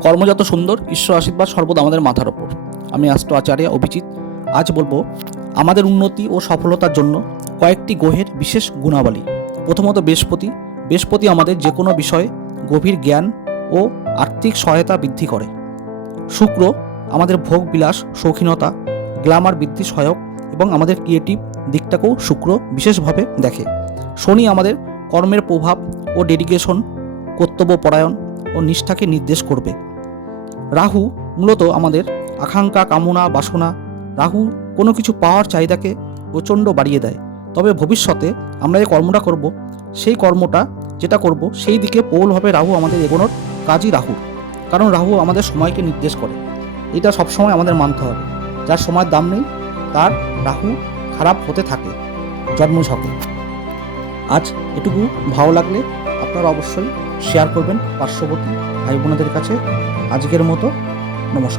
কর্মযত সুন্দর, ঈশ্বর আশীর্বাদ সর্বদা আমাদের মাথার ওপর। আমি অ্যাস্ট্রো আচার্য অভিজিৎ। আজ বলবো আমাদের উন্নতি ও সফলতার জন্য কয়েকটি গ্রহের বিশেষ গুণাবলী। প্রথমত বৃহস্পতি। বৃহস্পতি আমাদের যে কোনো বিষয়ে গভীর জ্ঞান ও আর্থিক সহায়তা বৃদ্ধি করে। শুক্র আমাদের ভোগ বিলাস, শৌখিনতা, গ্ল্যামার বৃদ্ধি সহায়ক এবং আমাদের ক্রিয়েটিভ দিকটাকেও শুক্র বিশেষভাবে দেখে। শনি আমাদের কর্মের প্রভাব ও ডেডিকেশন, কর্তব্যপরায়ণ ও নিষ্ঠাকে নির্দেশ করবে। রাহু মূলত আমাদের আকাঙ্ক্ষা, কামনা, বাসনা। রাহু কোনো কিছু পাওয়ার চাহিদাকে প্রচণ্ড বাড়িয়ে দেয়। তবে ভবিষ্যতে আমরা যে কর্মটা করব, সেই কর্মটা যেটা করব সেই দিকে প্রবলভাবে রাহু আমাদের এগোনোর কাজই রাহু। কারণ রাহু আমাদের সময়কে নির্দেশ করে। এটা সবসময় আমাদের মানতে হবে। যার সময়ের দাম নেই তার রাহু খারাপ হতে থাকে জন্মছকে। আজ এটুকু ভালো লাগলে আপনারা অবশ্যই শেয়ার করবেন পার্শ্ববর্তী ভাই বোনেদের কাছে। আজকের মতো নমস্কার।